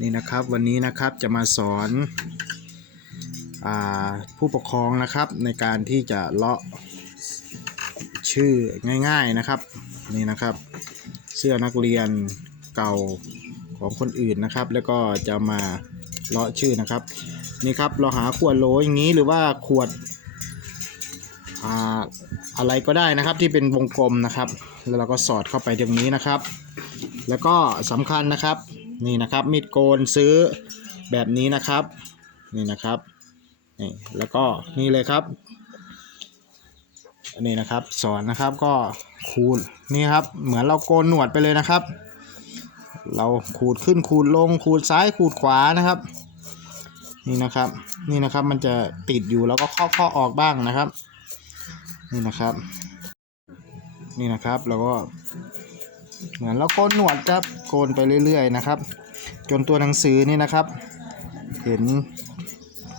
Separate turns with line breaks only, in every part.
นี่นะครับวันนี้นะครับจะมาสอนอผู้ปกครองนะครับในการที่จะเลาะชื่อง่ายๆนะครับนี่นะครับเสื้อนักเรียนเก่าของคนอื่นนะครับ แล้วก็จะมาเลาะชื่อนะครับนี่ครับเราหาขวดโหลอย่างนี้หรือว่าขวดอะไรก็ได้นะครับที่เป็นวงกลมนะครับ แล้วเราก็สอดเข้าไปตรงนี้นะครับ แล้วก็สำคัญนะครับนี่นะครับมีดโกนซื้อแบบนี้นะครับนี่นะครับนี่แล้วก็นี่เลยครับนนี้นะครับสอนนะครับก็ขูดนี่ครับเหมือนเราโกนหนวดไปเลยนะครับ เราขูดขึ้นขูดลงขูดซ้ายขูดขวานะครับ นี่นะครับนี่นะครับมันจะติดอยู่แล้วก็เคาะๆออกบ้างนะครับ นี่นะครับ นี่นะครับแล้วก็ เหมือนเราโกนหนวดครับโกนไปเรื่อยๆนะครับ จนตัวหนังสือนี่นะครับ เห็น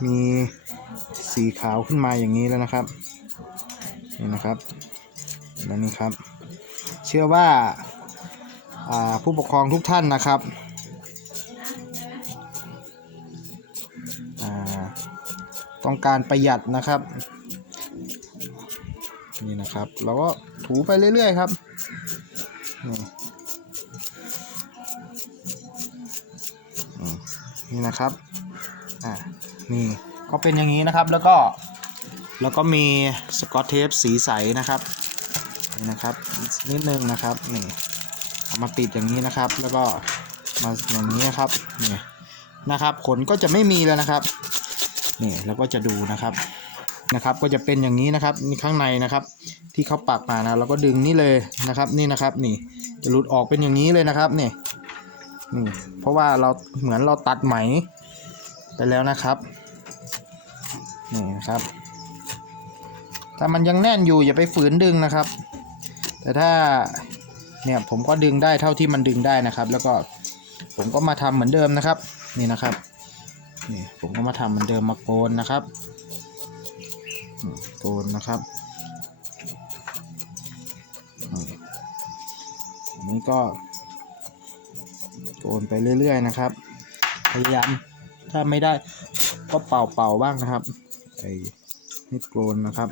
มีสีขาวขึ้นมาอย่างนี้แล้วนะครับนี่นะครับแล้วนี่ครับ เชื่อว่าาผู้ปกครองทุกท่านนะครับต้องการประหยัดนะครับ นี่นะครับ เราก็ถูไปเรื่อยๆครับ นี่นี่นะครับ อ่า นี่ ก็เป็นอย่างนี้นะครับ แล้วก็ แล้วก็มีสกอตเทปสีใสนะครับ นี่นะครับ นิดนึงนะครับ นี่ เอามาติดอย่างนี้นะครับ แล้วก็มาอย่างนี้นะครับ นี่ นะครับ ขนก็จะไม่มีแล้วนะครับ นี่ แล้วก็จะดูนะครับ นะครับ ก็จะเป็นอย่างนี้นะครับ นี่ข้างในนะครับ ที่เขาปักมานะเราก็ดึงนี่เลยนะครับ นี่นะครับนี่จะหลุดออกเป็นอย่างนี้เลยนะครับนี่นี่เพราะว่าเราเหมือนเราตัดไหมไปแล้วนะครับนี่นะครับ ถ้ามันยังแน่นอยู่อย่าไปฝืนดึงนะครับ แต่ถ้าเนี่ยผมก็ดึงได้เท่าที่มันดึงได้นะครับ แล้วก็ผมก็มาทำเหมือนเดิมนะครับ นี่นะครับนี่ผมก็มาทำเหมือนเดิมมาโกนนะครับโกนนะครับ นนี้ก็โกนไปเรื่อยๆนะครับ พยายามถ้าไม่ได้ก็เป่าๆบ้างนะครับไอ้ให้โกนนะครับ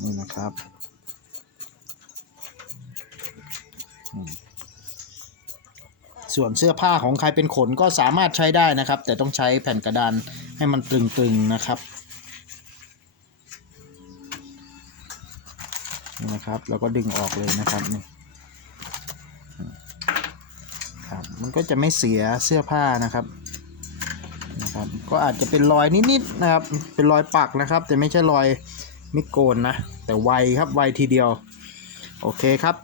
นี่นะครับส่วนเสื้อผ้าของใครเป็นขนก็สามารถใช้ได้นะครับ แต่ต้องใช้แผ่นกระดานให้มันตึงๆนะครับ นี่นะครับ แล้วก็ดึงออกเลยนะครับนี่ครับมันก็จะไม่เสียเสื้อผ้านะครับนะครับ ก็อาจจะเป็นรอยนิดๆนะครับ เป็นรอยปักนะครับ แต่ไม่ใช่รอยมิโกนนะ แต่ไวครับไวทีเดียว โอเคครับ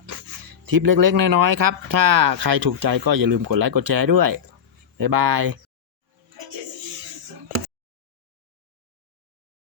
ทิปเล็กๆ น้อยๆครับ ถ้าใครถูกใจก็อย่าลืมกดไลค์กดแชร์ด้วย บ๊ายบาย
I just